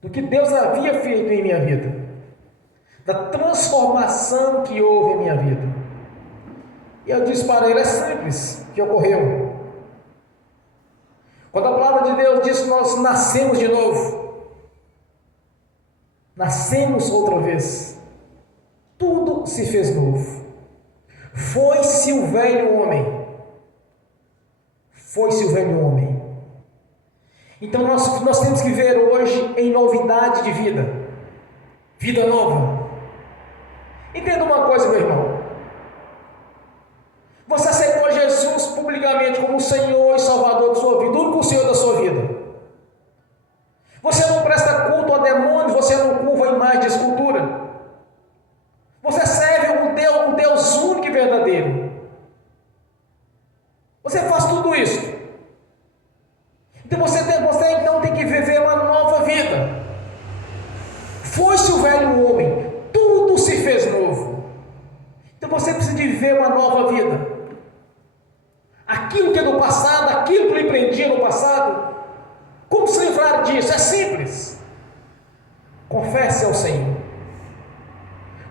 do que Deus havia feito em minha vida, da transformação que houve em minha vida. E eu disse para ele: é simples que ocorreu. Quando a palavra de Deus diz que nós nascemos de novo, nascemos outra vez, tudo se fez novo. Foi-se o velho homem. Foi-se o velho homem. Então nós temos que viver hoje em novidade de vida. Vida nova. Entenda uma coisa, meu irmão. Você aceitou Jesus publicamente como o Senhor e Salvador da sua vida, o único Senhor da sua vida. Você não presta culto a demônios, você não curva a imagem de escultura. Você serve um Deus único e verdadeiro. Você faz tudo isso. Então você então tem que viver uma nova vida. Foi-se o velho homem, tudo se fez novo. Então você precisa de viver uma nova vida. Aquilo que é do passado, aquilo que lhe prendia no passado, como se livrar disso? É simples. Confesse ao Senhor.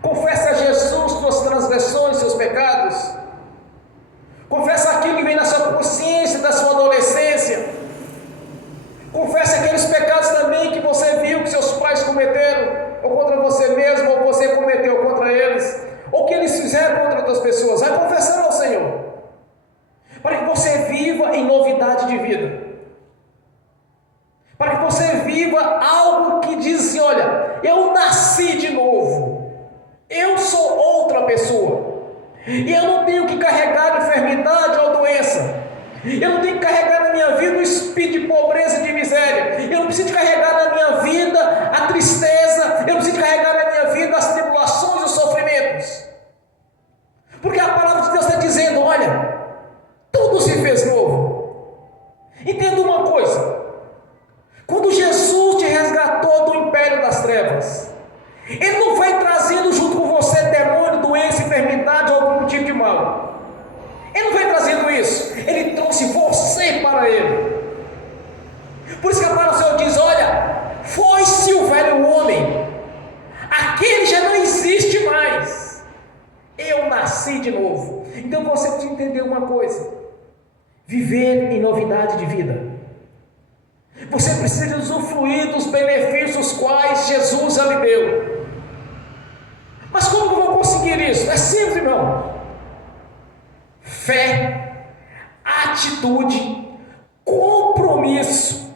Confesse a Jesus suas transgressões, seus pecados. Confesse aquilo que vem na sua consciência, da sua adolescência. Confesse aqueles pecados também que você viu que seus pais cometeram, ou contra você mesmo, ou você cometeu contra eles, ou que eles fizeram contra outras pessoas. Vai confessando ao Senhor, para que você viva em novidade de vida, para que você viva algo que diz assim: olha, eu nasci de novo, eu sou outra pessoa, e eu não tenho que carregar enfermidade ou doença, eu não tenho que carregar na minha vida o espírito de pobreza e de miséria, eu não preciso carregar na minha vida a tristeza, eu não preciso carregar na minha vida as tribulações e os sofrimentos, porque a palavra de Deus está dizendo: olha, tudo se fez novo. Entenda uma coisa: quando Jesus te resgatou do império das trevas, Ele não foi trazendo junto com você demônio, doença, enfermidade ou algum tipo de mal. Ele não foi trazendo isso. Ele trouxe você para Ele. Por isso que a palavra do Senhor diz: olha, foi-se o velho homem, aquele já não existe mais, eu nasci de novo. Então você precisa entender uma coisa: viver em novidade de vida. Você precisa usufruir dos benefícios quais Jesus já lhe deu. Mas como eu vou conseguir isso? É simples, irmão. Fé, atitude, compromisso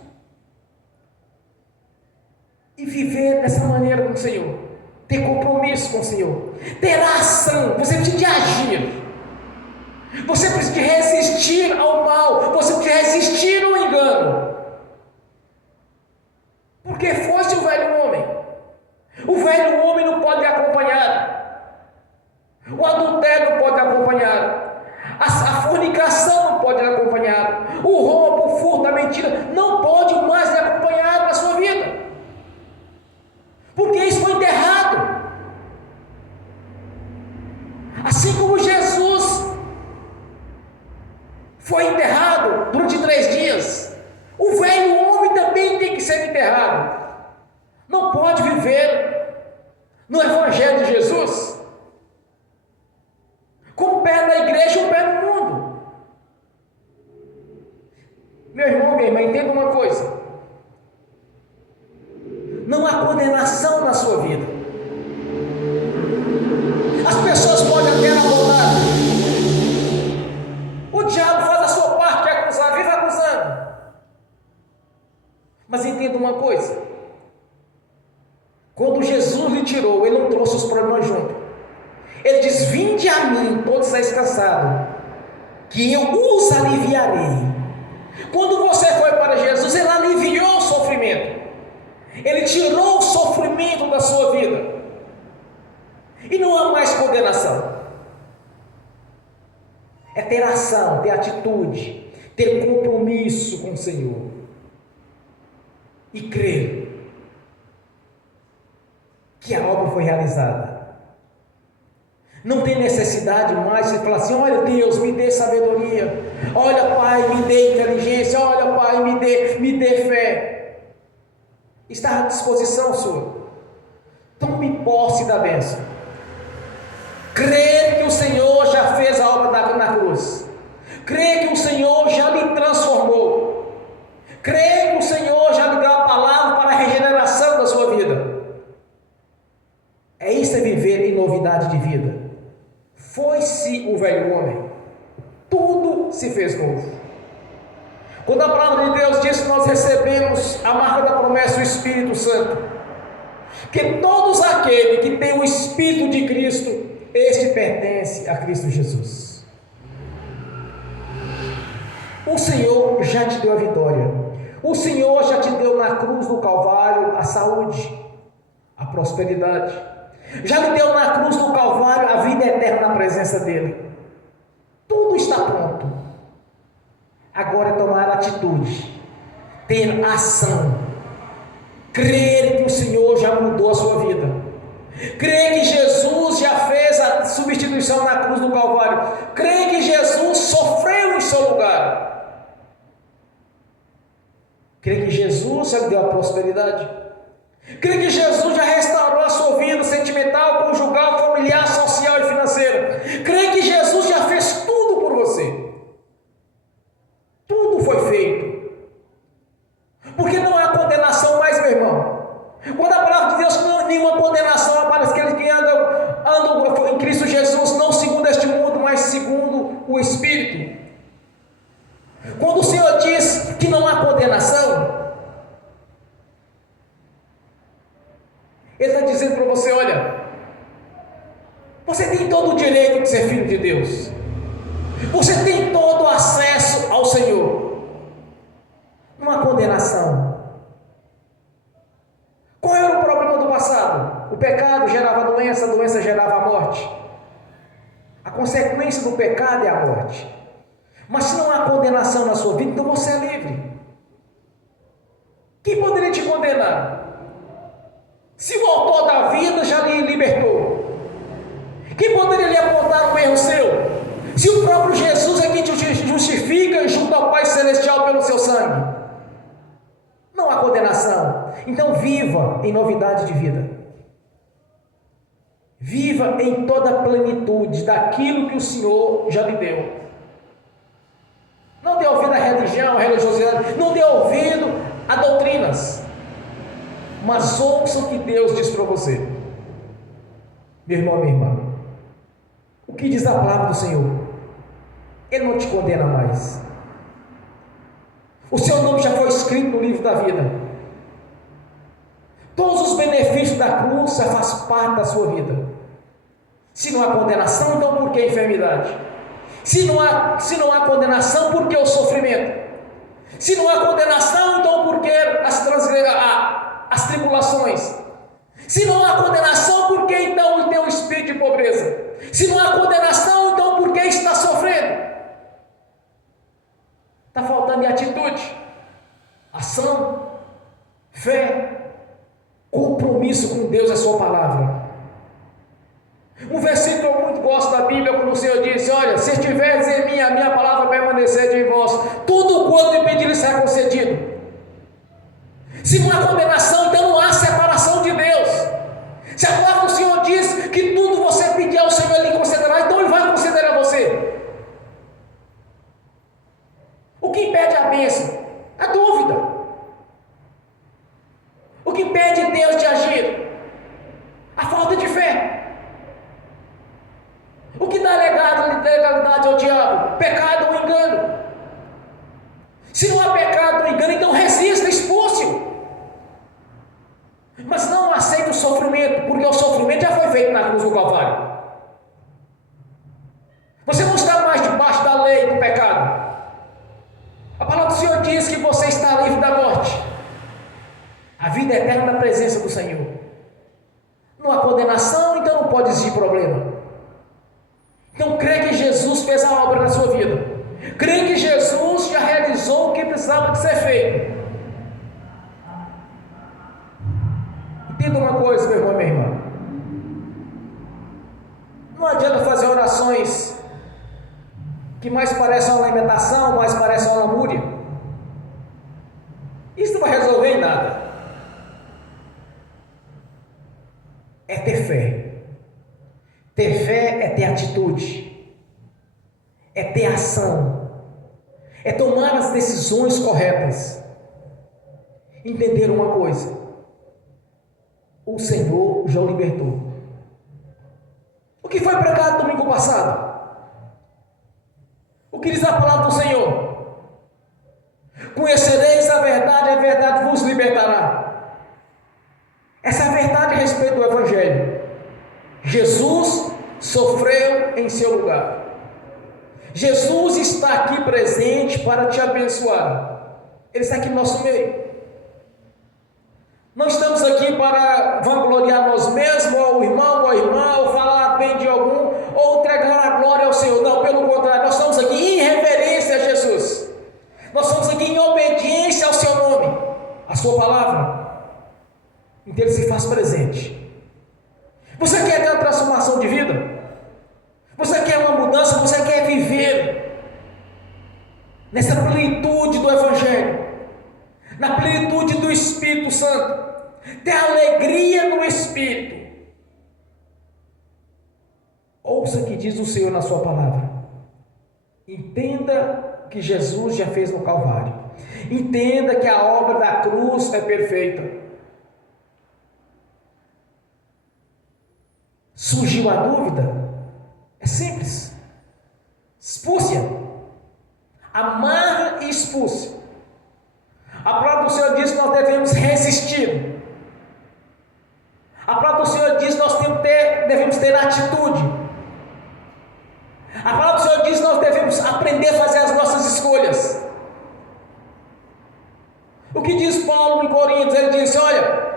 e viver dessa maneira com o Senhor. Ter compromisso com o Senhor, ter ação. Você precisa de agir. Você precisa de resistir ao mal. Você precisa resistir ao engano. Porque fosse o velho homem. O velho homem não pode acompanhar. O adultério não pode acompanhar. A fornicação não pode acompanhar. O roubo, o furto, a mentira não pode mais lhe acompanhar na sua vida. Porque isso foi enterrado. Assim como Jesus foi enterrado durante 3 dias, o velho homem também tem que ser enterrado. Não pode viver no Evangelho de Jesus com o pé na igreja e o pé no mundo. Meu irmão, minha irmã, entenda uma coisa: não há condenação na sua vida. As pessoas podem até abordar. O diabo faz a sua parte de acusar, vive acusando. Mas entenda uma coisa: quando Jesus lhe tirou, Ele não trouxe os problemas junto. Ele diz: vinde a mim, todos estáis cansados, que eu os aliviarei. Quando você foi para Jesus, Ele aliviou o sofrimento. Ele tirou o sofrimento da sua vida. E não há mais condenação. É ter ação, ter atitude, ter compromisso com o Senhor. E crer que a obra foi realizada. Não tem necessidade mais de falar assim: olha, Deus, me dê sabedoria. Olha, Pai, me dê inteligência. Olha, Pai, me dê fé. Está à disposição sua. Tome posse da bênção. Crer que o Senhor já fez a obra na cruz. Crer que o Senhor já lhe transformou. Crer que o Senhor já lhe deu a palavra para a regeneração da sua vida. É isso, é viver em novidade de vida. Foi-se o velho homem. Tudo se fez novo. Quando a palavra de Deus diz que nós recebemos a marca da promessa do Espírito Santo, que todos aqueles que têm o Espírito de Cristo, este pertence a Cristo Jesus. O Senhor já te deu a vitória. O Senhor já te deu na cruz do Calvário a saúde, a prosperidade. Já lhe deu na cruz do Calvário a vida eterna na presença dEle. Tudo está pronto. Agora é tomar atitude, ter ação, crer que o Senhor já mudou a sua vida, crer que Jesus já fez a substituição na cruz do Calvário, crer que Jesus sofreu em seu lugar, crer que Jesus já lhe deu a prosperidade, crer que Jesus já restaurou a sua vida sentimental, conjugal, familiar, social e financeira, crer que Jesus já fez tudo por você. Tudo foi feito. Porque não há condenação mais, meu irmão. Quando a palavra de Deus não há nenhuma condenação para aqueles que andam em Cristo Jesus, não segundo este mundo, mas segundo o Espírito. Quando o Senhor diz que não há condenação, Ele está dizendo para você: olha, você tem todo o direito de ser filho de Deus. Você tem todo o acesso ao Senhor. Não há condenação. Qual era o problema do passado? O pecado gerava a doença gerava a morte. A consequência do pecado é a morte. Mas se não há condenação na sua vida, então você é livre. Quem poderia te condenar? Se o autor da vida já lhe libertou, quem poderia lhe apontar um erro seu? Se o próprio Jesus é quem te justifica junto ao Pai Celestial pelo seu sangue. Não há condenação. Então viva em novidade de vida. Viva em toda a plenitude daquilo que o Senhor já lhe deu. Não dê ouvido à religião, à religiosidade. Não dê ouvido a doutrinas. Mas ouça o que Deus diz para você. Meu irmão, minha irmã. O que diz a palavra do Senhor? Ele não te condena mais. O seu nome já foi escrito no livro da vida. Todos os benefícios da cruz já fazem parte da sua vida. Se não há condenação, então por que a enfermidade? Se não há condenação, por que o sofrimento? Se não há condenação, então por que as tribulações? Se não há condenação, por que então tem um espírito de pobreza? Se não há condenação, então por que está sofrendo? Está faltando de atitude, ação, fé, compromisso com Deus e a sua palavra. Um versículo que eu muito gosto da Bíblia, quando o Senhor disse: olha, se estiveres em mim, a minha palavra permanecer em vós, tudo quanto me pedirem será concedido. Se não há condenação, então não há separação de Deus. Se a palavra do Senhor diz que tudo você pedir ao Senhor, Ele concederá, então Ele vai conceder a você. O que impede a bênção? A dúvida. O que impede Deus de agir? A falta de fé. O que dá legalidade ao diabo? Pecado ou engano. Se não há pecado ou engano, então resista, expulse-o. Mas não aceite o sofrimento, porque o sofrimento já foi feito na cruz do Calvário. Você não está mais debaixo da lei do pecado. A palavra do Senhor diz que você está livre da morte. A vida eterna na presença do Senhor. Não há condenação, então não pode existir problema. Então crê que Jesus fez a obra na sua vida. Crê que Jesus já realizou o que precisava de ser feito. Entenda uma coisa, meu irmão e minha irmã. Não adianta fazer orações que mais parecem uma lamentação, mais parecem uma lamúria. Isso não vai resolver em nada. é ter fé. Ter fé é ter atitude, é ter ação, é tomar as decisões corretas. Entender uma coisa: o Senhor já o libertou. O que foi pregado domingo passado? O que diz a palavra do Senhor? Conhecereis a verdade vos libertará. Essa é a verdade a respeito do Evangelho. Jesus sofreu em seu lugar. Jesus está aqui presente para te abençoar. Ele está aqui no nosso meio. Não estamos aqui para vangloriar nós mesmos, ou o irmão, ou a irmã, ou falar bem de algum, ou entregar a glória ao Senhor. Não, pelo contrário, nós estamos aqui em reverência a Jesus. Nós estamos aqui em obediência ao seu nome, a sua palavra. Então ele se faz presente. Você quer ter uma transformação de vida? Você quer uma mudança? Você quer viver nessa plenitude do Evangelho, na plenitude do Espírito Santo, ter alegria no Espírito? Ouça o que diz o Senhor na sua palavra. Entenda que Jesus já fez no Calvário. Entenda que a obra da cruz é perfeita. Surgiu a dúvida? É simples. Expulse-a. Amarra e expulse. A palavra do Senhor diz que nós devemos resistir. A palavra do Senhor diz que nós devemos ter atitude. A palavra do Senhor diz que nós devemos aprender a fazer as nossas escolhas. O que diz Paulo em Coríntios? Ele diz: olha,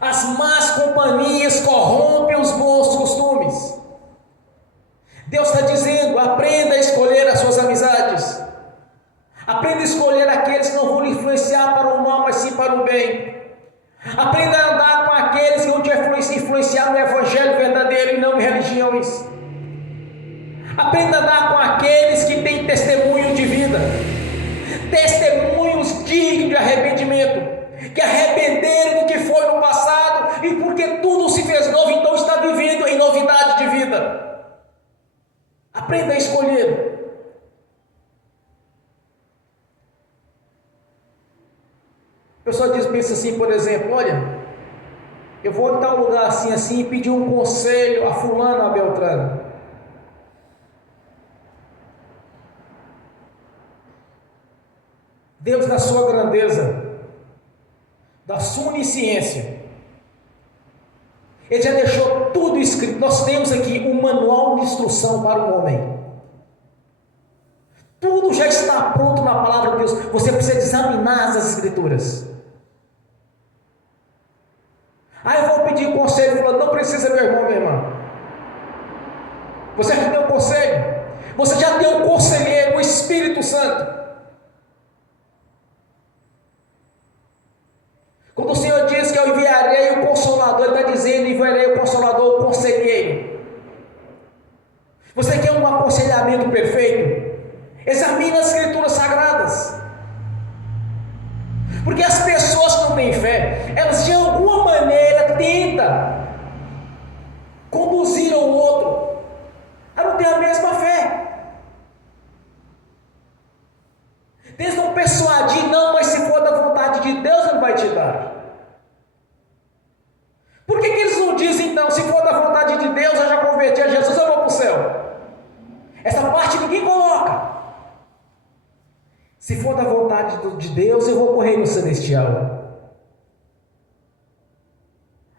as más companhias corrompem os bons costumes. Deus está dizendo: aprenda a escolher as suas amizades. Aprenda a escolher aqueles que não vão lhe influenciar para o mal, mas sim para o bem. Aprenda a andar com aqueles que vão te influenciar no Evangelho verdadeiro e não em religiões. Aprenda a andar com aqueles que têm testemunho de vida, testemunhos dignos de arrependimento, que arrependeram do que foi no passado e porque tudo se fez novo, então está vivendo em novidade de vida. Aprenda a escolher. A pessoa pensa assim, por exemplo: olha, eu vou em tal lugar assim e pedir um conselho a fulano, a Beltrano. Deus, na sua grandeza, da sua onisciência, Ele já deixou tudo escrito. Nós temos aqui um manual de instrução para o homem. Tudo já está pronto na palavra de Deus. Você precisa examinar as Escrituras. Eu vou pedir conselho, falando: não precisa, meu irmão, minha irmã. Você já tem um conselho? Você já tem um conselheiro, o Espírito Santo. Quando o Senhor diz que eu enviarei o Consolador, Ele está dizendo: enviarei o Consolador, o conselheiro. Você quer um aconselhamento perfeito? Examine as Escrituras Sagradas. Porque as pessoas que não têm fé, elas de alguma maneira tentam conduzir ao outro a não ter a mesma fé. Tentam persuadir: não, mas se for da vontade de Deus, Ele vai te dar. Por que eles não dizem então: se for da vontade de Deus, eu já converti a Jesus, eu vou para o céu? Essa parte ninguém coloca. Se for da vontade de Deus, eu vou para o reino celestial.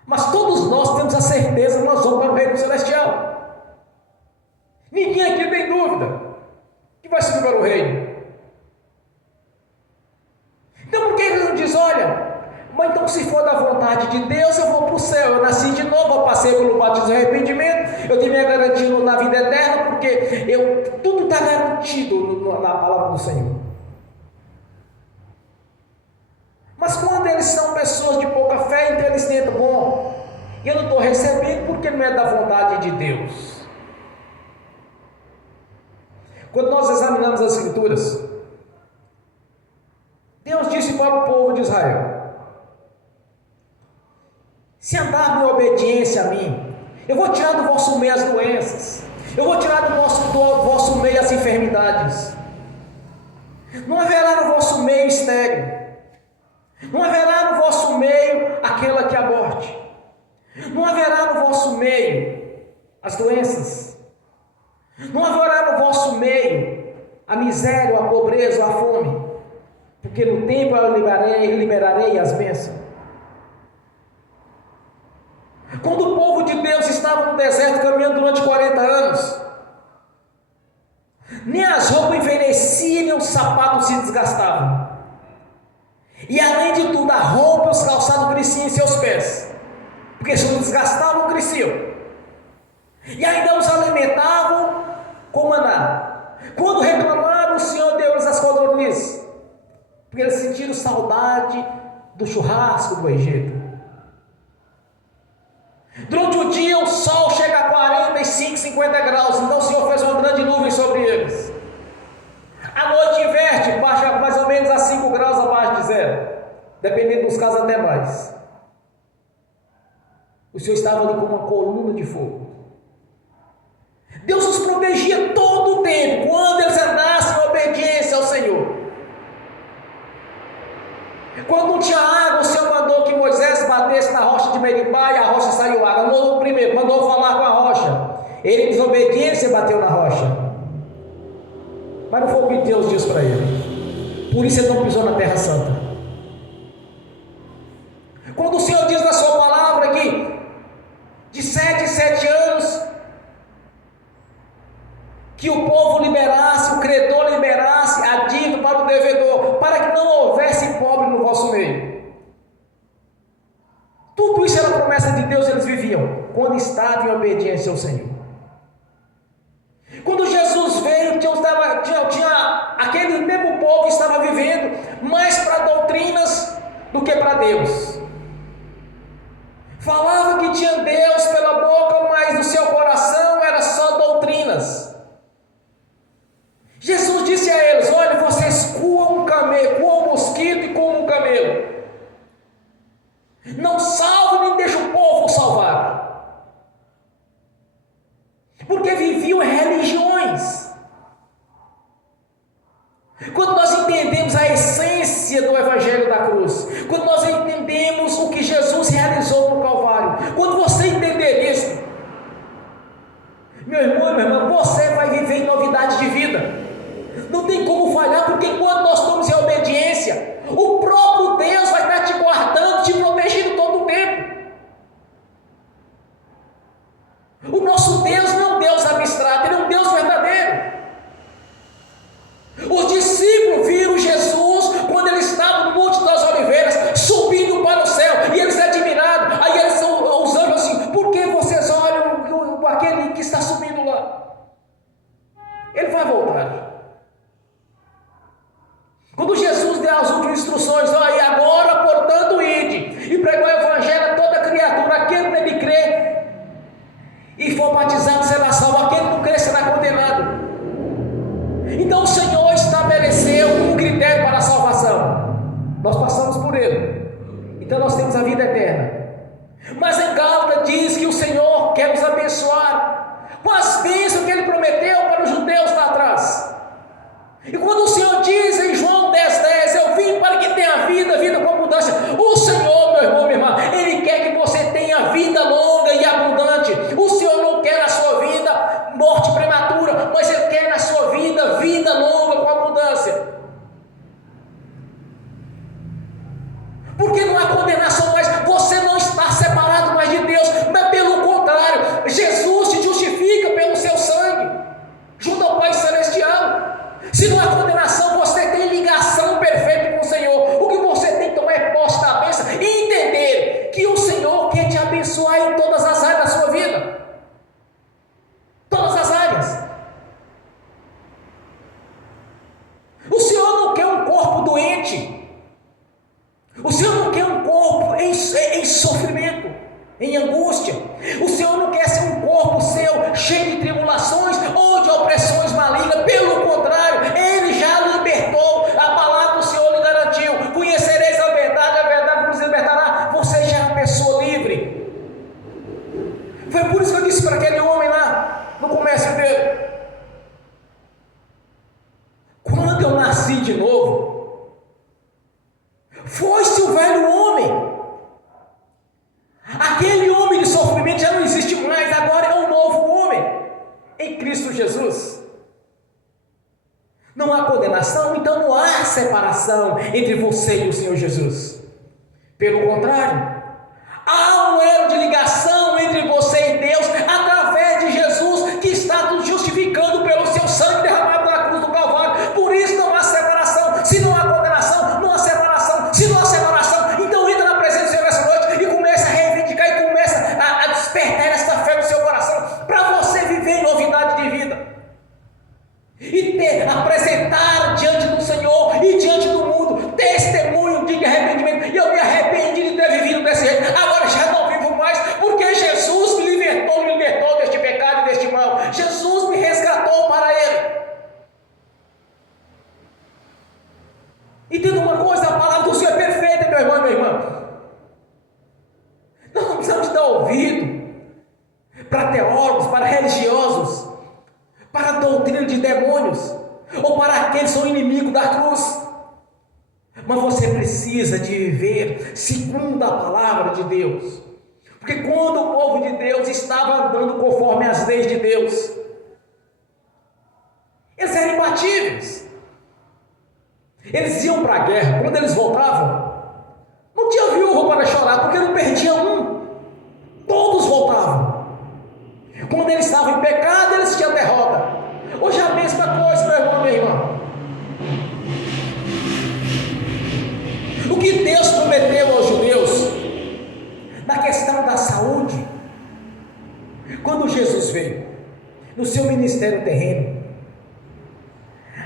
Mas todos nós temos a certeza que nós vamos para o reino celestial. Ninguém aqui tem dúvida que vai subir para o reino. Então por que ele não diz: olha, mas então se for da vontade de Deus, eu vou para o céu, eu nasci de novo, eu passei pelo batismo e arrependimento, eu tenho minha garantia na vida eterna, porque tudo está garantido na palavra do Senhor. Mas quando eles são pessoas de pouca fé, então eles tentam: bom, eu não estou recebendo porque não é da vontade de Deus. Quando nós examinamos as Escrituras, Deus disse para o povo de Israel: se andarem em obediência a mim, eu vou tirar do vosso meio as doenças, eu vou tirar do vosso meio as enfermidades. Não haverá no vosso meio estéril, não haverá no vosso meio aquela que aborte, não haverá no vosso meio as doenças, não haverá no vosso meio a miséria, a pobreza, a fome, porque no tempo eu liberarei as bênçãos. Quando o povo de Deus estava no deserto caminhando durante 40 anos, nem as roupas envelheciam, nem os sapatos se desgastavam. E além de tudo, a roupa e os calçados cresciam em seus pés, porque se não desgastavam, cresciam. E ainda os alimentavam com maná. Quando reclamaram, o Senhor deu-lhes as codornizes, porque eles sentiram saudade do churrasco do Egito. Durante o dia o sol chega a 45, 50 graus, então o Senhor fez uma grande nuvem sobre eles. À noite inverte, baixa mais ou menos a 5 graus abaixo de zero, dependendo dos casos até mais. O Senhor estava ali com uma coluna de fogo. Deus os protegia todo o tempo, quando eles andassem em obediência ao Senhor. Quando não tinha água, o Senhor mandou que Moisés batesse na rocha de Meribá e a rocha saiu água. Mandou falar com a rocha. Ele, em desobediência, bateu na rocha. Mas não foi o que Deus disse para ele. Por isso ele não pisou na terra santa. Quando o Senhor diz na sua palavra que de 7 em 7 anos que o povo liberasse, o credor liberasse a dívida para o devedor, para que não houvesse pobre no vosso meio. Tudo isso era promessa de Deus, eles viviam quando estavam em obediência ao Senhor. Quando Jesus veio, aquele mesmo povo estava vivendo mais para doutrinas do que para Deus. Falava que tinha Deus pela boca, mas no seu coração era só doutrinas. Jesus disse a eles: olha, vocês coam um camelo, coam um mosquito e coam um camelo. Não salve nem deixa o povo salvar. Porque viviam religiões. Quando nós entendemos a essência do Evangelho da cruz, quando nós entendemos o que Jesus realizou no Calvário, quando você entender isso, meu irmão e minha irmã, você vai viver em novidade de vida. Não tem como falhar, porque quando nós estamos em obediência, o próprio Deus vai estar te guardando, te protegendo todo o tempo. O nosso Deus não é um Deus abstrato, ele é um Deus verdadeiro. Os discípulos viram Jesus quando ele estava no Monte das Oliveiras, subindo para o céu, e eles admiraram. Aí eles, os anjos assim: por que vocês olham aquele que está subindo lá? Ele vai voltar. Quando Jesus deu as últimas instruções: e agora, portanto, ide e pregou o Evangelho a toda criatura, aquele que nele crê e for batizado será salvo, aquele que não crê será condenado. Então o Senhor estabeleceu um critério para a salvação. Nós passamos por ele, então nós temos a vida eterna. Mas em Gálatas diz que o Senhor quer nos abençoar com as bênçãos que ele prometeu para os judeus lá atrás. E quando o Senhor diz em João 10:10, eu vim para que tenha vida, vida com abundância. O Senhor, meu irmão, minha irmã, Ele quer que você tenha vida longa e abundante. O Senhor não quer na sua vida morte prematura, mas Ele quer na sua vida, vida longa com abundância. Porque não há condenação mais, você não está separado mais de Deus, mas pelo contrário, Jesus te justifica pelo seu sangue, junto ao Pai Celestial. Se não há condenação, você tem ligação perfeita com o Senhor. O que você tem que tomar é posse da bênção e entender que o Senhor quer te abençoar em todas as áreas da sua vida. Todas as áreas. O Senhor não quer um corpo doente. O Senhor não quer um corpo em sofrimento, em angústia. O Senhor não quer ser um corpo seu cheio de tribulações ou de opressões malignas. Pelo contrário, Ele já libertou. A palavra do Senhor lhe garantiu: conhecereis a verdade vos libertará. Você já é uma pessoa livre. separação entre você e o Senhor Jesus. Pelo contrário, há um elo de ligação entre você e Deus através de Jesus, que está nos justificando pelo seu sangue derramado na cruz do Calvário. Por isso não há separação. Se não há condenação, não há separação. Se não há separação, então entra na presença do Senhor nessa noite e começa a reivindicar e começa a despertar essa fé no seu coração, para você viver em novidade de vida e apresentar diante do Senhor e diante do mundo testemunho de arrependimento. E eu me arrependi de ter vivido desse jeito, agora já não vivo mais, porque Jesus me libertou deste pecado e deste mal. Jesus me resgatou para Ele. Entenda uma coisa, a palavra do Senhor é perfeita, meu irmão e minha irmã. Nós não precisamos dar ouvido para teólogos, para religiosos, para a doutrina de demônios, ou para aqueles que são inimigos da cruz. Mas você precisa de viver segundo a palavra de Deus. Porque quando o povo de Deus estava andando conforme as leis de Deus, eles eram imbatíveis. Eles iam para a guerra, quando eles voltavam, não tinha viúva para chorar, porque não perdia um. Todos voltavam. Quando eles estavam em pecado, eles tinham derrota. Hoje é a mesma coisa, meu irmão, minha irmã. O que Deus prometeu aos judeus na questão da saúde, quando Jesus veio no seu ministério terreno,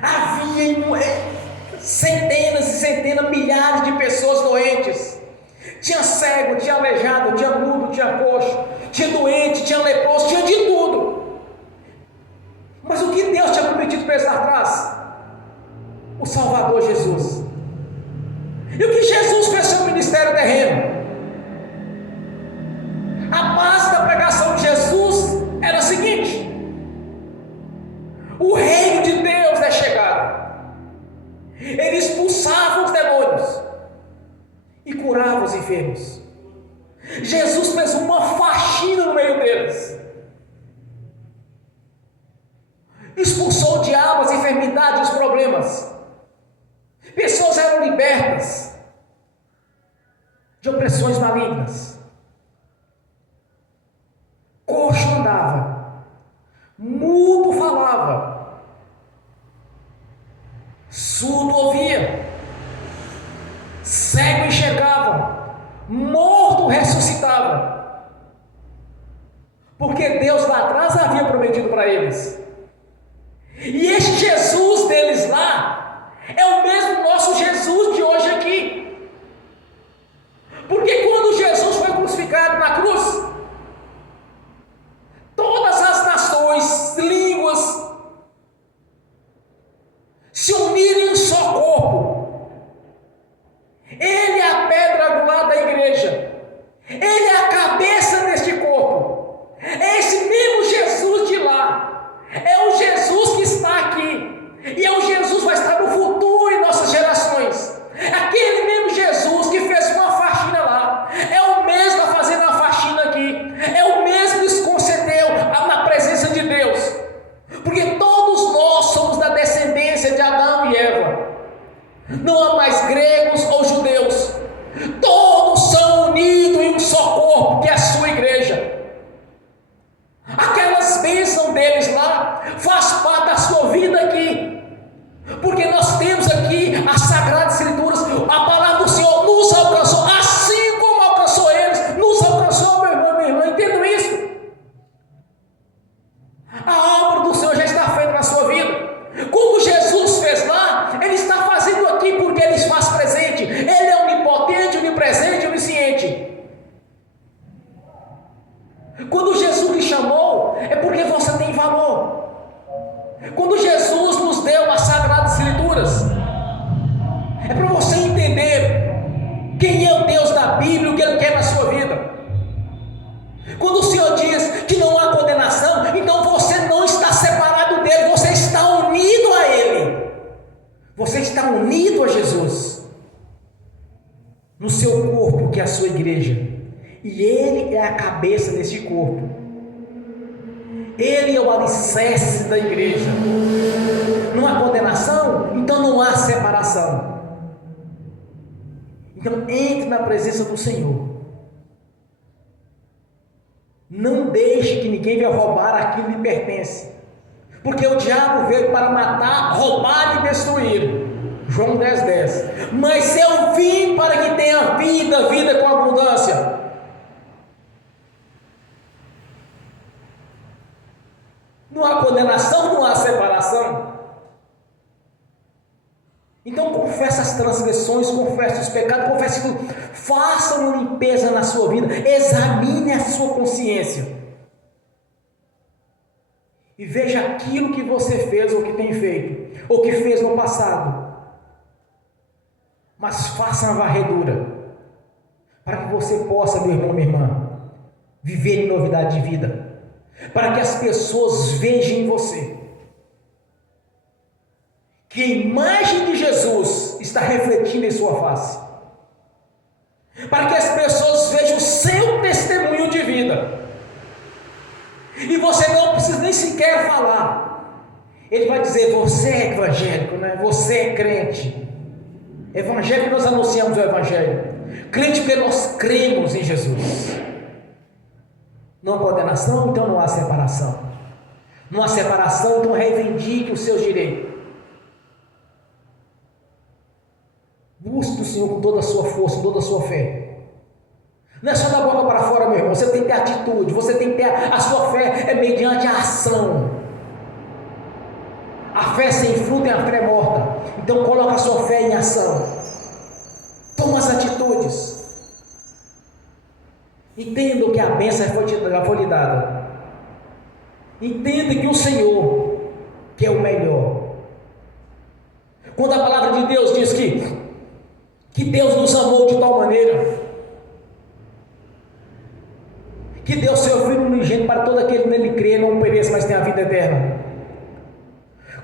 havia centenas e centenas, milhares de pessoas doentes. Tinha cego, tinha aleijado, tinha mudo, tinha coxo, tinha doente, tinha leproso, tinha de tudo. Mas o que Deus tinha prometido para eles lá atrás? O Salvador Jesus. E o que Jesus fez no seu ministério terreno? A base da pregação de Jesus era a seguinte: o reino de Deus é chegado. Ele expulsava os demônios e curava os enfermos. Jesus fez uma faxina no meio deles. Expulsou o diabo, as enfermidades, os problemas. Pessoas eram libertas de opressões malignas. Coxo andava, mudo falava, surdo ouvia, cego enxergava, morto ressuscitava. Porque Deus lá atrás havia prometido para eles. E este Jesus deles lá é o mesmo nosso Jesus de hoje aqui. Porque quando Jesus foi crucificado na cruz, todas as nações, línguas, se uniram em um só corpo. Ele é a pedra angular da igreja. Ele é a cabeça deste corpo. É esse mesmo Jesus de lá. É o Jesus que está aqui. E é o Jesus que vai estar no futuro em nossas gerações. Aquele mesmo Jesus que fez uma faxina lá, é o mesmo que está fazendo a faxina aqui. É o mesmo que se concedeu na presença de Deus. Porque todos nós somos da descendência de Adão e Eva. Não há mais gregos ou judeus. Todos são unidos em um só corpo, que é a sua igreja. Aquelas bênçãos deles lá faz parte da sua vida aqui, porque nós temos aqui as Sagradas Escrituras. A palavra do Senhor nos alcançou, assim como alcançou eles, nos alcançou, meu irmão, minha irmã. Entendo isso. A obra do Senhor já está feita na sua vida. Como Jesus fez lá, Ele está fazendo aqui, porque Ele faz presente. Ele é onipotente, onipresente, onisciente. Quando Jesus lhe chamou, é porque você tem valor. Quando Jesus nos deu as Sagradas Escrituras, é para você entender quem é o Deus da Bíblia, o que Ele quer na sua vida. Quando o Senhor diz que não há condenação, então você não está separado dele, você está unido a Ele. Você está unido a Jesus, no seu corpo, que é a sua igreja. E Ele é a cabeça deste corpo. Ele é o alicerce da igreja. Não há condenação, então não há separação. Então entre na presença do Senhor. Não deixe que ninguém venha roubar aquilo que lhe pertence. Porque o diabo veio para matar, roubar e destruir. João 10:10. Mas eu vim para que tenha vida, vida com abundância. Não há condenação, não há separação. Então confesse as transgressões, confesse os pecados, confesse tudo. Faça uma limpeza na sua vida. Examine a sua consciência. E veja aquilo que você fez ou que tem feito, ou que fez no passado. Mas faça uma varredura, para que você possa, meu irmão, minha irmã, viver em novidade de vida, para que as pessoas vejam em você que a imagem de Jesus está refletindo em sua face, para que as pessoas vejam o seu testemunho de vida, e você não precisa nem sequer falar. Ele vai dizer: você é evangélico, né? Você é crente. Evangélico, nós anunciamos o Evangelho. Crente porque nós cremos em Jesus. Não há condenação, então não há separação. Não há separação, então reivindique os seus direitos. Busque o Senhor com toda a sua força, com toda a sua fé. Não é só da boca para fora, meu irmão. Você tem que ter atitude, você tem que ter a sua fé é mediante a ação. A fé sem fruto é a fé morta. Então coloque a sua fé em ação. Toma as atitudes. Entenda que a bênção foi lhe dada. Entenda que o Senhor que é o melhor. Quando a palavra de Deus diz que Deus nos amou de tal maneira que deu seu Filho unigênito para todo aquele que nele crê, não pereça, mas tenha a vida eterna.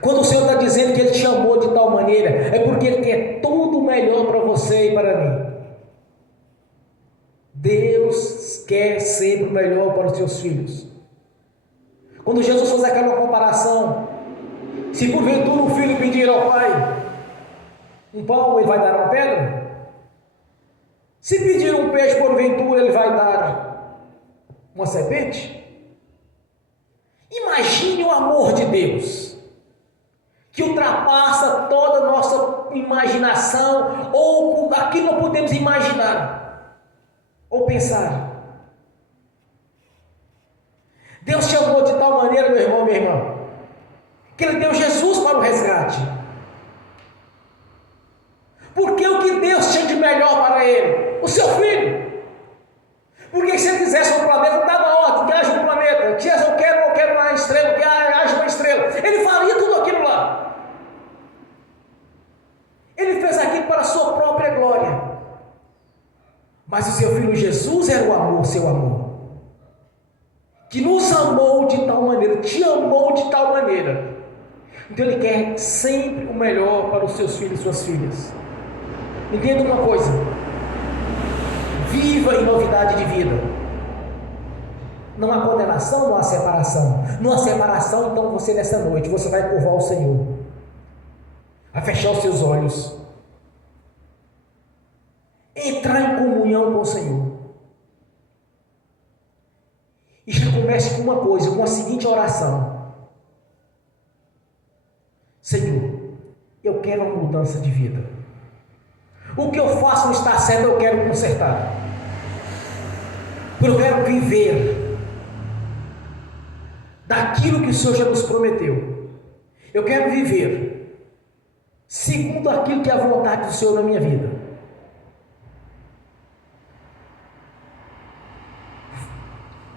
Quando o Senhor está dizendo que Ele te amou de tal maneira, é porque Ele quer tudo melhor para você e para mim. Deus quer sempre o melhor para os seus filhos. Quando Jesus faz aquela comparação, se porventura um filho pedir ao pai um pão, ele vai dar uma pedra? Se pedir um peixe, porventura, ele vai dar uma serpente? Imagine o amor de Deus, que ultrapassa toda a nossa imaginação, ou aquilo que não podemos imaginar, ou pensar. Deus te amou de tal maneira, meu irmão, minha irmã, que Ele deu Jesus para o resgate. Porque o que Deus tinha de melhor para Ele? O seu Filho. Porque se Ele quisesse um planeta, dava ordem, que haja um planeta. Que eu quero uma estrela, que haja uma estrela. Ele faria tudo aquilo lá. Ele fez aquilo para a sua própria glória. Mas o seu Filho Jesus era o amor, seu amor. Que nos amou de tal maneira, te amou de tal maneira. Então Ele quer sempre o melhor para os seus filhos e suas filhas. Entenda uma coisa: viva em novidade de vida. Não há condenação, não há separação. Não há separação, então você nessa noite, você vai curvar o Senhor, a fechar os seus olhos, entrar em comunhão com o Senhor. E já comece com uma coisa, com a seguinte oração: Senhor, eu quero uma mudança de vida. O que eu faço não está certo, eu quero consertar. Eu quero viver daquilo que o Senhor já nos prometeu. Eu quero viver segundo aquilo que é a vontade do Senhor na minha vida.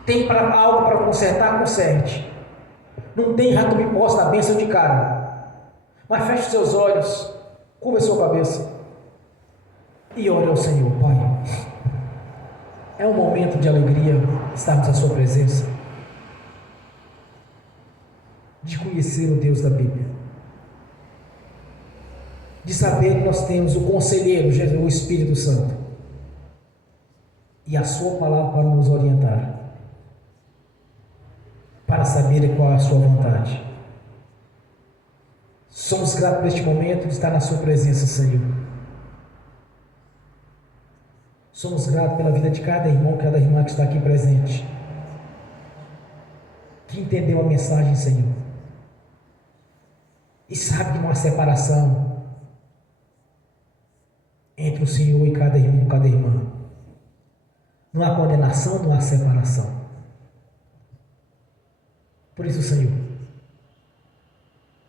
Tem algo para consertar, conserte. Não tem, já tome posse da bênção de cara. Mas feche os seus olhos, curva a sua cabeça e ore ao Senhor. Pai, é um momento de alegria estarmos à sua presença, de conhecer o Deus da Bíblia, de saber que nós temos o Conselheiro, Jesus, o Espírito Santo, e a sua palavra para nos orientar, para saber qual é a sua vontade. Somos gratos por este momento de estar na sua presença, Senhor. Somos gratos pela vida de cada irmão, cada irmã que está aqui presente, que entendeu a mensagem, Senhor, e sabe que não há separação entre o Senhor e cada irmão, cada irmã. Não há condenação, não há separação. Por isso, Senhor,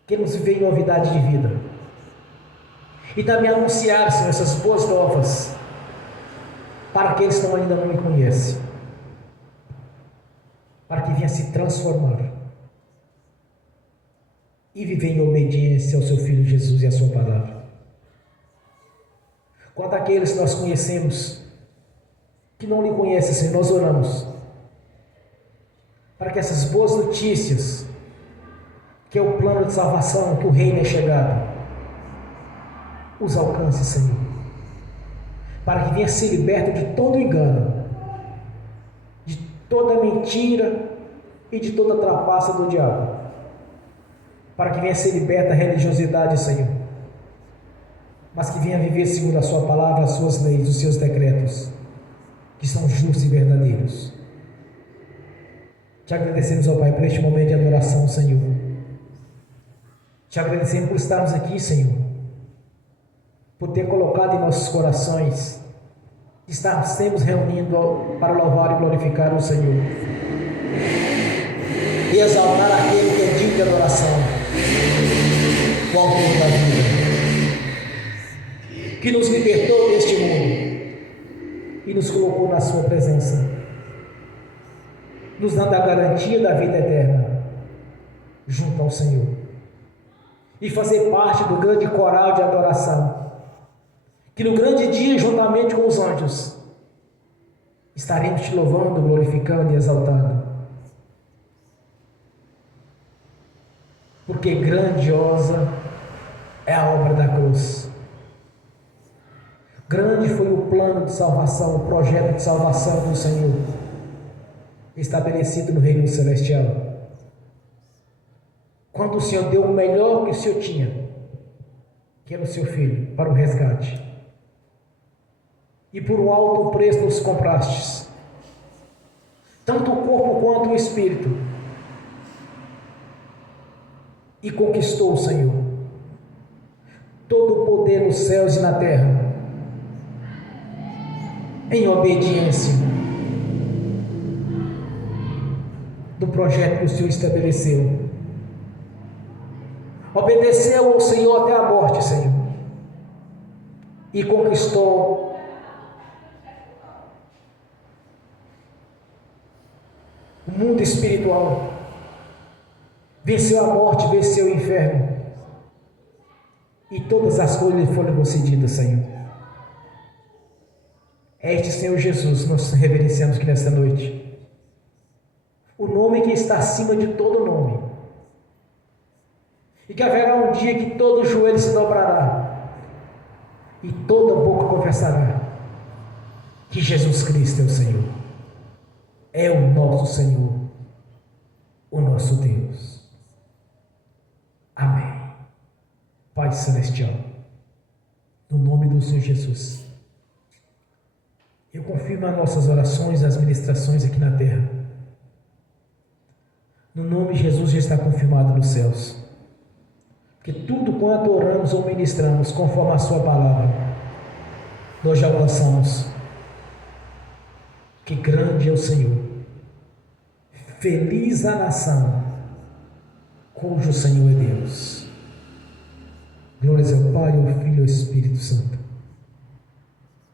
queremos viver em novidade de vida e também anunciar, Senhor, essas boas novas para aqueles que ainda não me conhecem, para que venha se transformar e viver em obediência ao seu Filho Jesus e à sua palavra. Quanto àqueles que nós conhecemos, que não lhe conhecem, Senhor, nós oramos para que essas boas notícias, que é o plano de salvação, que o reino é chegado, os alcance, Senhor, para que venha ser liberto de todo engano, de toda mentira e de toda trapaça do diabo, para que venha ser liberta a religiosidade, Senhor, mas que venha viver segundo a sua palavra, as suas leis, os seus decretos, que são justos e verdadeiros. Te agradecemos, ó Pai, por este momento de adoração, Senhor. Te agradecemos por estarmos aqui, Senhor, por ter colocado em nossos corações, estarmos sempre reunindo para louvar e glorificar o Senhor e exaltar aquele que é digno de adoração, o autor da vida, que nos libertou deste mundo e nos colocou na sua presença, nos dando a garantia da vida eterna junto ao Senhor, e fazer parte do grande coral de adoração, que no grande dia, juntamente com os anjos, estaremos te louvando, glorificando e exaltando, porque grandiosa é a obra da cruz. Grande foi o plano de salvação, o projeto de salvação do Senhor, estabelecido no reino celestial, quando o Senhor deu o melhor que o Senhor tinha, que era o seu Filho, para o resgate, e por um alto preço nos comprastes, tanto o corpo quanto o espírito, e conquistou o Senhor todo o poder nos céus e na terra, em obediência do projeto que o Senhor estabeleceu. Obedeceu ao Senhor até a morte, Senhor, e conquistou o mundo espiritual, venceu a morte, venceu o inferno, e todas as coisas lhe foram concedidas, Senhor. É este Senhor Jesus que nós reverenciamos aqui nesta noite, o nome que está acima de todo nome, e que haverá um dia que todo joelho se dobrará e toda boca confessará que Jesus Cristo é o Senhor, é o nosso Senhor, o nosso Deus. Amém. Pai Celestial, no nome do Senhor Jesus, eu confirmo as nossas orações, as ministrações aqui na terra. No nome de Jesus já está confirmado nos céus, que tudo quanto oramos ou ministramos conforme a sua palavra, nós já alcançamos. Que grande é o Senhor, feliz a nação cujo Senhor é Deus. Glórias ao Pai, ao Filho e ao Espírito Santo.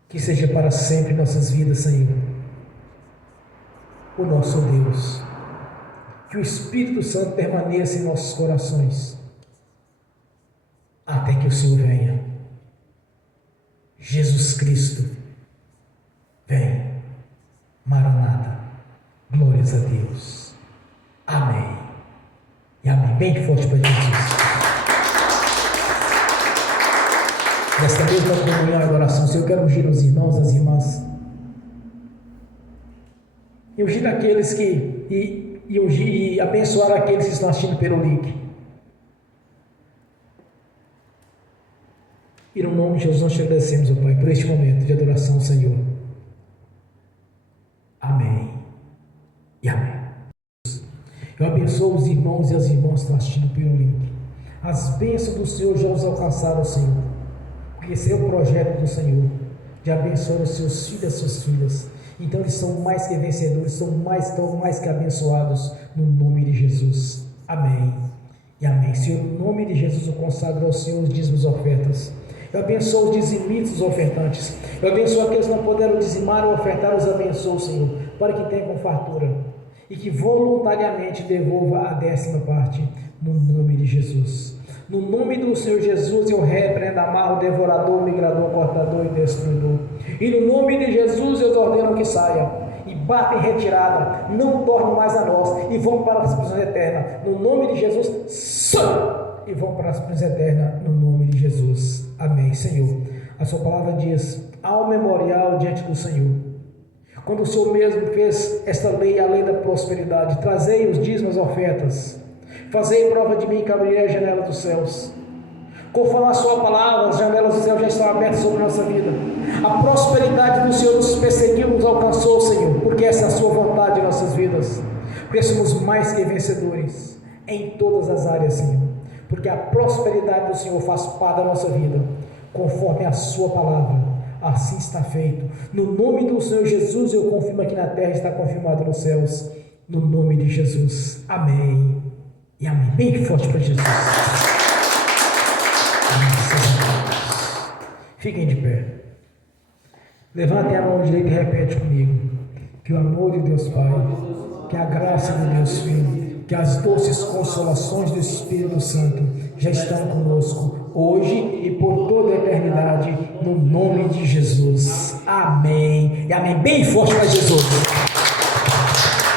Que seja para sempre em nossas vidas, Senhor, o nosso Deus. Que o Espírito Santo permaneça em nossos corações até que o Senhor venha. Jesus Cristo, vem. Maranata. Glórias a Deus. Amém. E amém. Bem forte para Jesus. Nesta mesma comunhão e adoração, Senhor, eu quero ungir os irmãos, as irmãs. E ungir aqueles que... E abençoar aqueles que estão assistindo pelo link. E no nome de Jesus nós te agradecemos, ó Pai, por este momento de adoração, Senhor. Eu abençoo os irmãos e as irmãs que estão assistindo pelo link. As bênçãos do Senhor já os alcançaram, Senhor. Porque esse é o projeto do Senhor, de abençoar os seus filhos e as suas filhas. Então eles são mais que vencedores, estão mais que abençoados, no nome de Jesus. Amém e amém. Senhor, no nome de Jesus eu consagro ao Senhor os dízimos e ofertas. Eu abençoo os dizimistas, os ofertantes. Eu abençoo aqueles que não puderam dizimar ou ofertar, os abençoo, Senhor, para que tenham com fartura e que voluntariamente devolva a 10ª parte, no nome de Jesus. No nome do Senhor Jesus eu repreendo, amarro o devorador, migrador, cortador e destruidor. E no nome de Jesus eu ordeno que saia e bata em retirada, não torne mais a nós e vão para as prisões eternas. No nome de Jesus, sai! E vão para as prisões eternas, no nome de Jesus. Amém. Senhor, a sua palavra diz: há um memorial diante do Senhor. Quando o Senhor mesmo fez esta lei, a lei da prosperidade, trazei os dízimos e ofertas, fazei prova de mim que abrirei a janela dos céus. Conforme a sua palavra, as janelas do céu já estão abertas sobre a nossa vida. A prosperidade do Senhor nos perseguiu, nos alcançou, Senhor, porque essa é a sua vontade em nossas vidas. Porque somos mais que vencedores em todas as áreas, Senhor. Porque a prosperidade do Senhor faz parte da nossa vida, conforme a sua palavra. Assim está feito. No nome do Senhor Jesus, eu confirmo aqui na terra, está confirmado nos céus. No nome de Jesus. Amém. E amém. Bem forte para Jesus. Fiquem de pé. Levantem a mão direita e repete comigo. Que o amor de Deus Pai, que a graça de Deus Filho, que as doces consolações do Espírito Santo já estão conosco, hoje e por toda a eternidade, no nome de Jesus. Amém. E amém. Bem forte para Jesus.